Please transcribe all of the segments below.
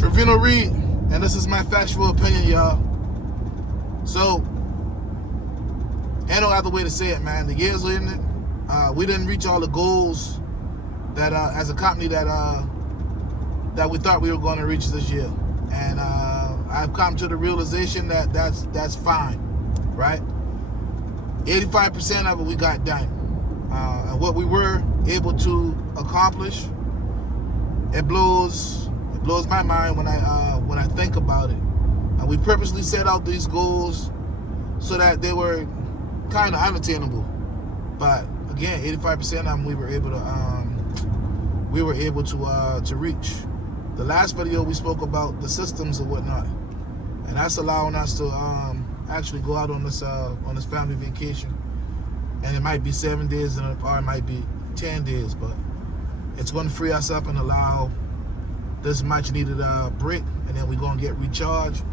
Trevino Reed, and this is my factual opinion, y'all. So, ain't no other way to say it, man. The years in it, we didn't reach all the goals that, as a company, that we thought we were going to reach this year. And I've come to the realization that that's fine, right? 85% of it we got done, and what we were able to accomplish, it blows my mind when I think about it. And we purposely set out these goals so that they were kind of unattainable. But again, 85% of them we were able to reach. The last video we spoke about the systems and whatnot, and that's allowing us to actually go out on this family vacation. And it might be 7 days, or it might be 10 days, but it's going to free us up and allow this much needed break, and then we're going to get recharged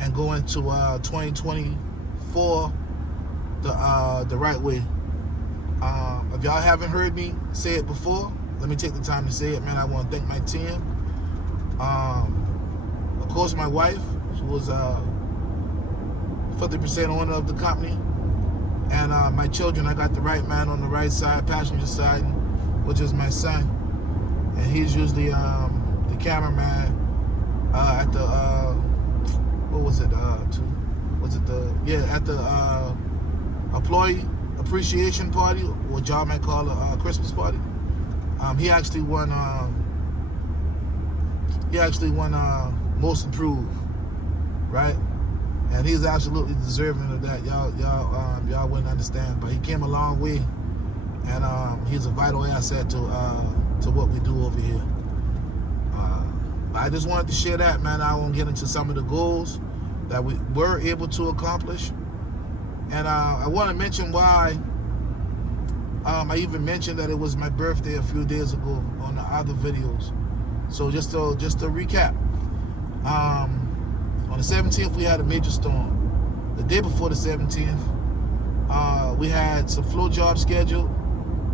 and go into 2024 the right way. If y'all haven't heard me say it before, let me take the time to say it, man. I want to thank my team. Of course, my wife, who was 50% owner of the company, and my children. I got the right man on the right side, passenger side, which is my son, and he's usually the cameraman at the at the employee appreciation party, what y'all might call a Christmas party. He actually won most improved, right? And he's absolutely deserving of that. Y'all wouldn't understand, but he came a long way, and he's a vital asset to what we do over here. I just wanted to share that, man. I won't get into some of the goals that we were able to accomplish, and I want to mention why. I even mentioned that it was my birthday a few days ago on the other videos. So just to recap, on the 17th we had a major storm. The day before the 17th, we had some flow jobs scheduled,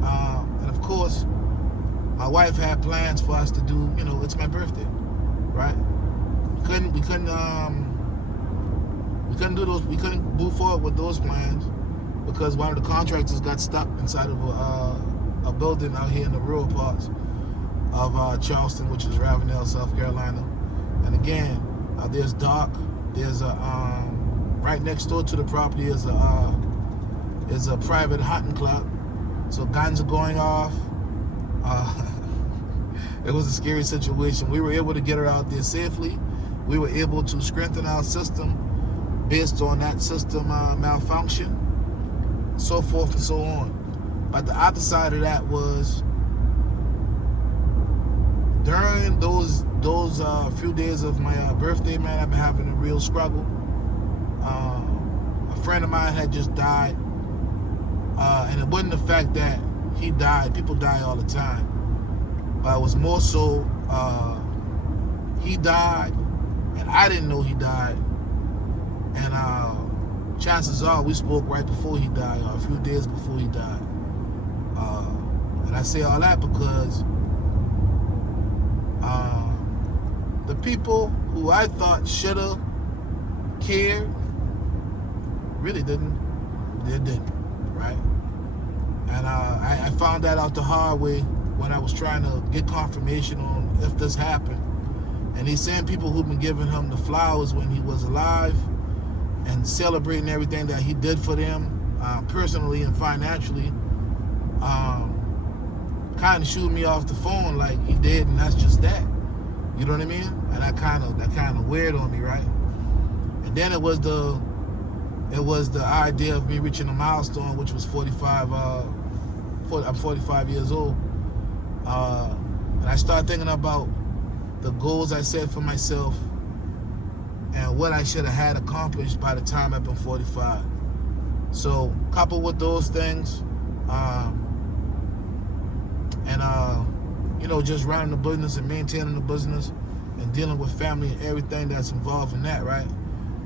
and of course, my wife had plans for us to do. You know, it's my birthday, right? We couldn't do those. We couldn't move forward with those plans because one of the contractors got stuck inside of a building out here in the rural parts of Charleston, which is Ravenel, South Carolina. And again, there's Doc. There's right next door to the property is a private hunting club. So guns are going off. It was a scary situation. We were able to get her out there safely. We were able to strengthen our system based on that system malfunction, so forth and so on. But the other side of that was during those few days of my birthday, man, I've been having a real struggle. A friend of mine had just died, and it wasn't the fact that he died. People die all the time, but it was more so he died, and I didn't know he died. And chances are we spoke right before he died, or a few days before he died. And I say all that because the people who I thought should have cared really didn't. They didn't, right? And I found that out the hard way when I was trying to get confirmation on if this happened. And he's saying people who've been giving him the flowers when he was alive and celebrating everything that he did for them, personally and financially, kind of shooed me off the phone like he did, and that's just that. You know what I mean? And that kind of weird on me, right? And then it was the idea of me reaching a milestone, which was 45. I'm 45 years old, and I started thinking about the goals I set for myself and what I should have had accomplished by the time I've been 45. So, coupled with those things, just running the business and maintaining the business and dealing with family and everything that's involved in that, right?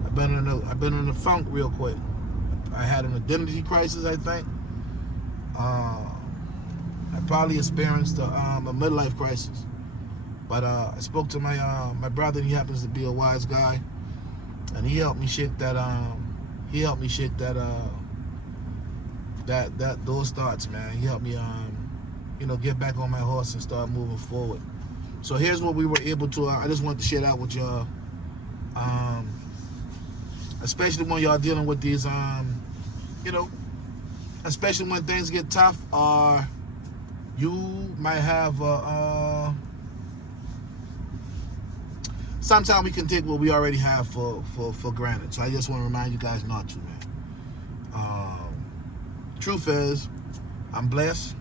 I've been in the funk real quick. I had an identity crisis, I think. I probably experienced a midlife crisis. But I spoke to my brother, and he happens to be a wise guy, and he helped me shake that those thoughts, man. He helped me get back on my horse and start moving forward. So here's what we were able to. I just wanted to share that with y'all, especially when y'all dealing with these, especially when things get tough, or you might have. Sometimes we can take what we already have for granted. So I just want to remind you guys not to, man. Truth is, I'm blessed.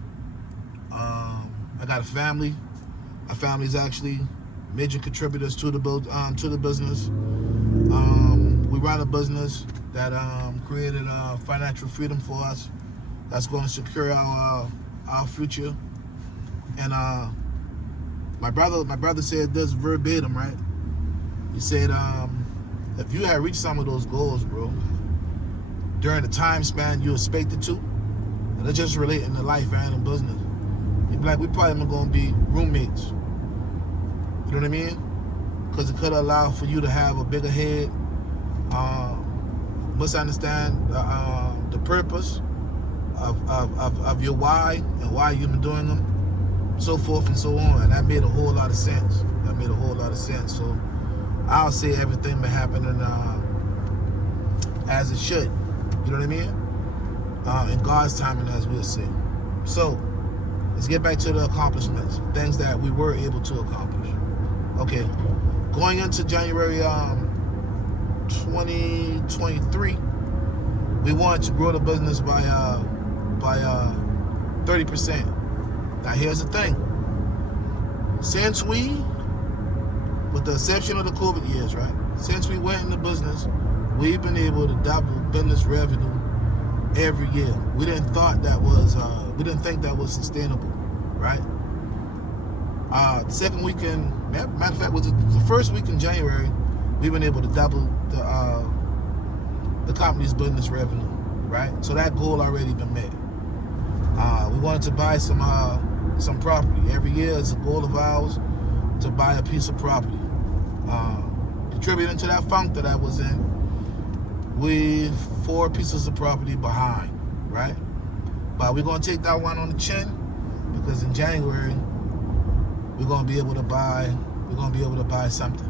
I got a family. My family is actually major contributors to the business. We run a business that created financial freedom for us. That's going to secure our future. And my brother said this verbatim, right? He said, if you had reached some of those goals, bro, during the time span you expected to, and it's just relating to life and in business, you'd be like, we probably not going to be roommates. You know what I mean? Because it could allow for you to have a bigger head, must understand the purpose of your why and why you've been doing them, so forth and so on. And that made a whole lot of sense. So I'll say everything been happening as it should. You know what I mean? In God's timing, as we'll say. So let's get back to the accomplishments, things that we were able to accomplish. Okay, going into January 2023, we wanted to grow the business by 30%. Now here's the thing. Since with the exception of the COVID years, right? Since we went into business, we've been able to double business revenue every year. We didn't think that was sustainable, right? The second weekend, matter of fact, was the first week in January, we've been able to double the company's business revenue, right? So that goal already been met. We wanted to buy some property. Every year it's a goal of ours to buy a piece of property. Contributing to that funk that I was in, with 4 pieces of property behind, right? But we're gonna take that one on the chin, because in January we're gonna be able to buy something.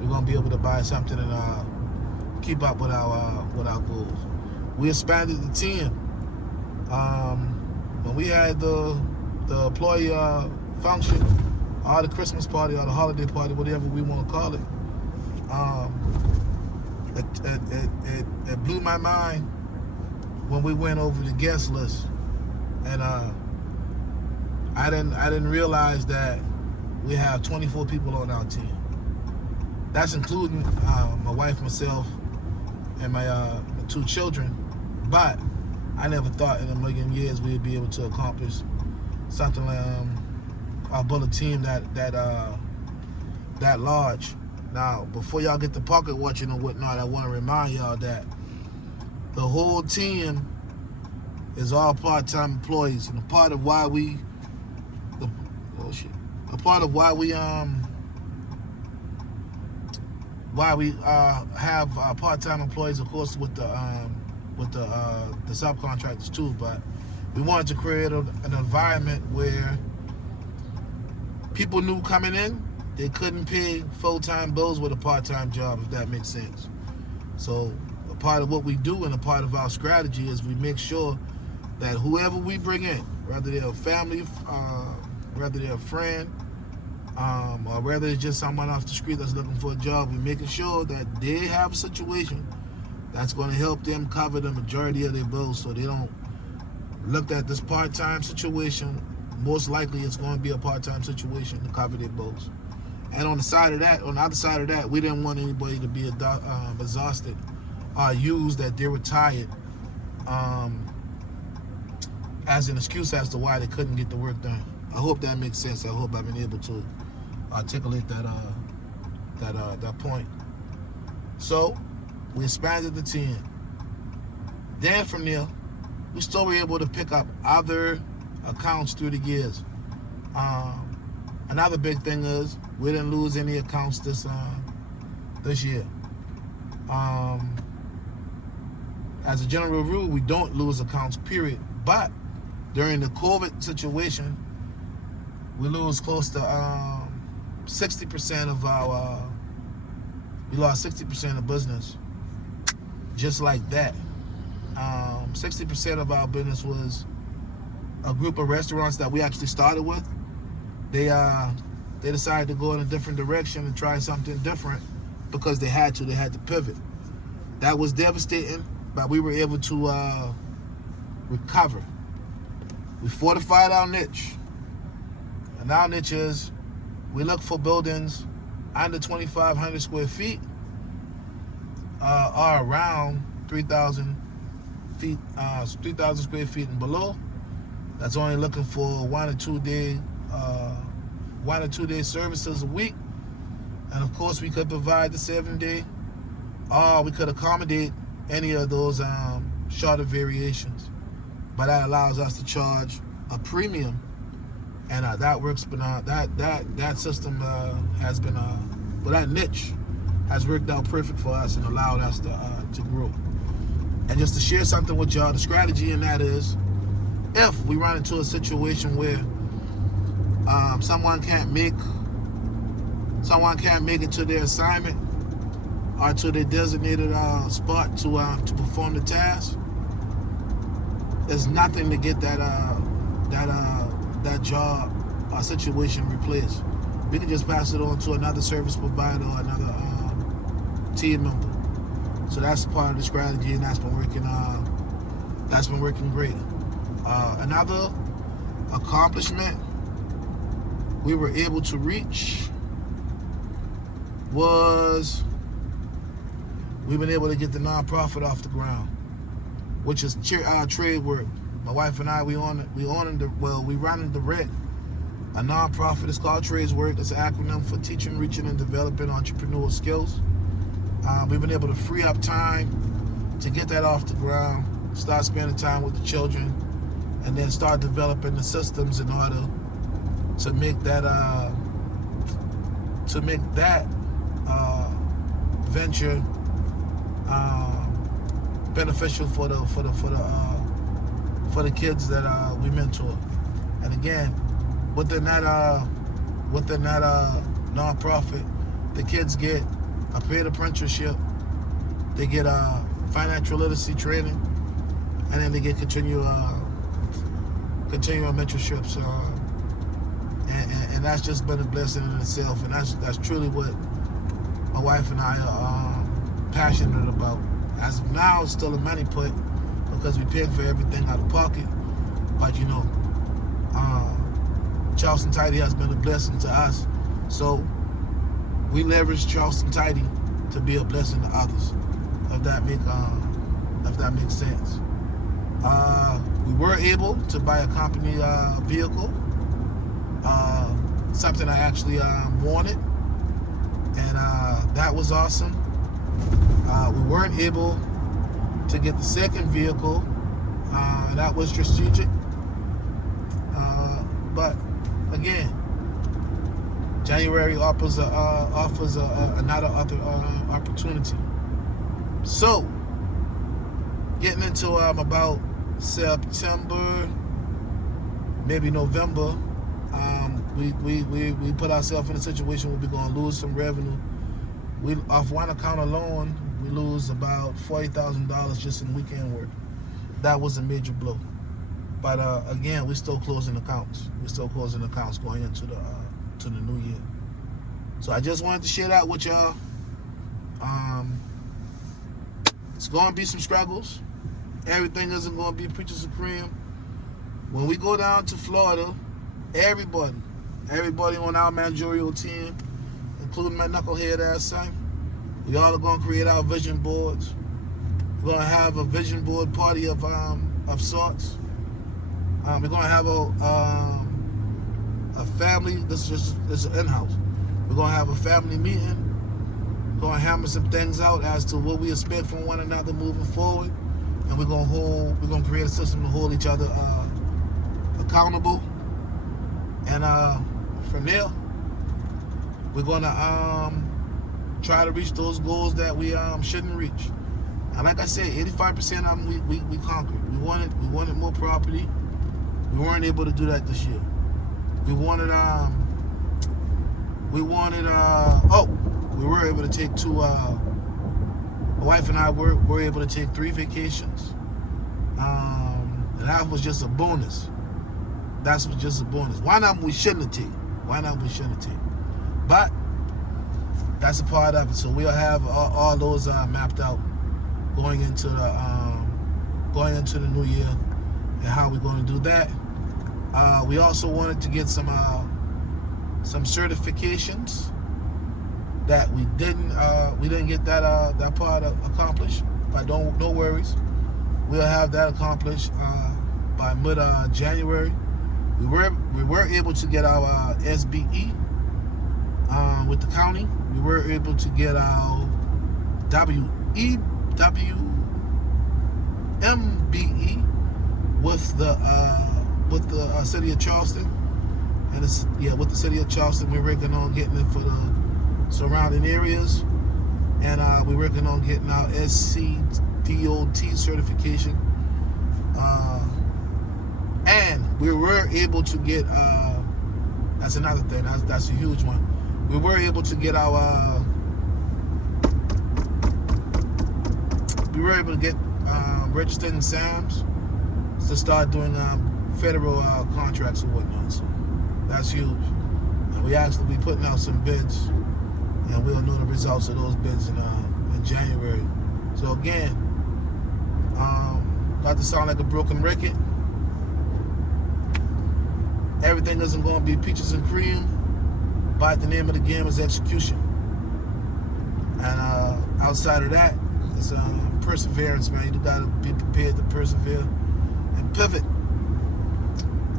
We're gonna be able to buy something and keep up with our goals. We expanded the team. When we had the employee function, or the Christmas party, or the holiday party, whatever we want to call it, it blew my mind when we went over the guest list, and I didn't realize that we have 24 people on our team. That's including my wife, myself, and my 2 children. But I never thought in a million years we'd be able to accomplish something like build a team that large. Now, before y'all get the pocket watching and whatnot, I want to remind y'all that the whole team is all part-time employees, and a part of why we have part-time employees, of course, with the subcontractors too. But we wanted to create an environment where people knew coming in they couldn't pay full-time bills with a part-time job, if that makes sense. So a part of what we do and a part of our strategy is we make sure that whoever we bring in, whether they're a family, whether they're a friend, or whether it's just someone off the street that's looking for a job, we're making sure that they have a situation that's going to help them cover the majority of their bills, so they don't look at this part-time situation. Most likely it's going to be a part-time situation to cover their bills. And on the other side of that, we didn't want anybody to be exhausted or use that they're retired as an excuse as to why they couldn't get the work done. I hope that makes sense. I hope I've been able to articulate that point. So we expanded the team. Then from there, we still were able to pick up other accounts through the years. Another big thing is we didn't lose any accounts this year. As a general rule, we don't lose accounts, period. But during the COVID situation, we lose close to 60% of our. We lost 60% of business, just like that. 60% of our business was a group of restaurants that we actually started with. They decided to go in a different direction and try something different because they had to. They had to pivot. That was devastating, but we were able to recover. We fortified our niche, and our niche is we look for buildings under 2,500 square feet or around 3,000 feet, 3,000 square feet and below. That's only looking for 1 or 2 day services a week, and of course we could provide the 7-day, or we could accommodate any of those shorter variations. But that allows us to charge a premium, and that works. But that system has been, that niche has worked out perfect for us and allowed us to grow. And just to share something with y'all, the strategy in that is, if we run into a situation where someone can't make it to their assignment or to their designated spot to perform the task, there's nothing to get that job or situation replaced. We can just pass it on to another service provider or another team member. So that's part of the strategy, and that's been working. That's been working great. Another accomplishment we were able to reach was we've been able to get the nonprofit off the ground, which is trade work. My wife and I, we run and direct a nonprofit. It's called Trades Work. It's an acronym for Teaching, Reaching, and Developing Entrepreneurial Skills. We've been able to free up time to get that off the ground, start spending time with the children, and then start developing the systems in order to make that venture beneficial for the kids that we mentor. And again, within that nonprofit, the kids get a paid apprenticeship, they get financial literacy training, and then they get continual mentorships. And that's just been a blessing in itself. And that's truly what my wife and I are passionate about. As of now, it's still a money put because we pay for everything out of pocket. But Charleston Tidy has been a blessing to us. So we leverage Charleston Tidy to be a blessing to others. If that makes sense. We were able to buy a company vehicle, something I actually wanted, and that was awesome. We weren't able to get the second vehicle, and that was strategic. But again, January offers another opportunity. So, getting into about September, maybe November, we put ourselves in a situation where we're going to lose some revenue. We, off one account alone, we lose about $40,000 just in weekend work. That was a major blow. But again, we're still closing accounts. We're still closing accounts going into the new year. So I just wanted to share that with y'all. It's going to be some struggles. Everything isn't going to be peaches and cream. When we go down to Florida, everybody on our managerial team, including my knucklehead ass son, we all are going to create our vision boards. We're going to have a vision board party of sorts. We're going to have a family. This is in-house. We're going to have a family meeting. We're going to hammer some things out as to what we expect from one another moving forward, and we're going to create a system to hold each other accountable. And from there, we're gonna try to reach those goals that we shouldn't reach. And like I said, 85% of them we conquered. We wanted more property. We weren't able to do that this year. We were able to take two. My wife and I were able to take 3 vacations. And that was just a bonus. That was just a bonus. Why not we shouldn't have taken? But that's a part of it. So we'll have all those mapped out going into the new year and how we're going to do that. We also wanted to get some certifications that we didn't get that part accomplished. But no worries, we'll have that accomplished by mid-January. We were able to get our SBE with the county. We were able to get our WMBE with the city of Charleston, and with the city of Charleston, we're working on getting it for the surrounding areas, and we're working on getting our SCDOT certification, and we were able to get that's another thing. That's a huge one. We were able to get our registered in SAMS to start doing federal contracts and whatnot. So that's huge. And we actually be putting out some bids, and we'll know the results of those bids in January. So again, not to sound like a broken record, everything isn't going to be peaches and cream, but the name of the game is execution. And outside of that, it's perseverance, man. You got to be prepared to persevere and pivot.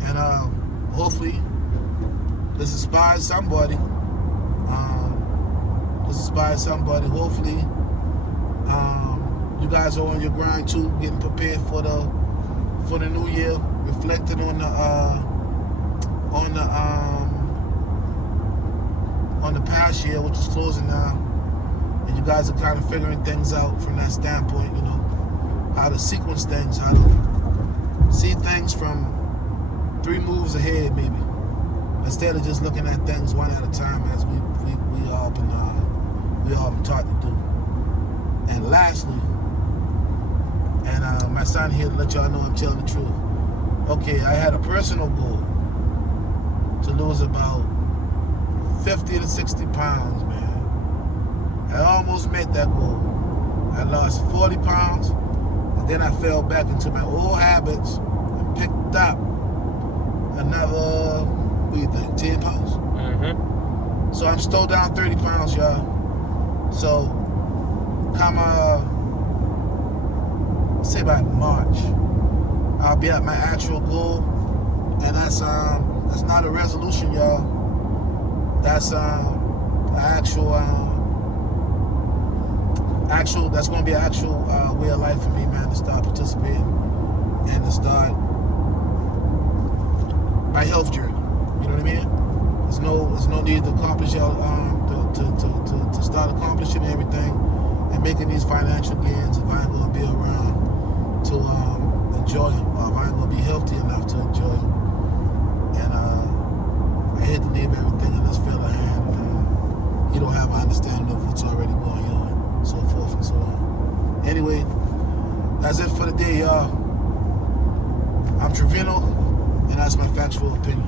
And hopefully, this inspires somebody. Hopefully, you guys are on your grind too, getting prepared for the new year, reflecting on the past year, which is closing now, and you guys are kind of figuring things out from that standpoint. You know, how to sequence things, how to see things from 3 moves ahead, maybe, instead of just looking at things one at a time, as we all been taught to do. And lastly, and my son here to let y'all know I'm telling the truth. Okay, I had a personal goal to lose about 50 to 60 pounds, man. I almost met that goal. I lost 40 pounds, and then I fell back into my old habits and picked up another, what do you think, 10 pounds? Mm-hmm. So I'm still down 30 pounds, y'all. So come, say by March, I'll be at my actual goal, and that's not a resolution, y'all. That's that's gonna be an actual way of life for me, man, to start participating and to start my health journey. You know what I mean? There's no need to accomplish to start accomplishing everything and making these financial gains if I ain't gonna be around to enjoy them, or if I ain't gonna be healthy enough to enjoy them. And I hate to leave everything in this field of hand. You don't have an understanding of what's already going on, so forth and so on. Anyway, that's it for the day, y'all. I'm Trevino, and that's my factual opinion.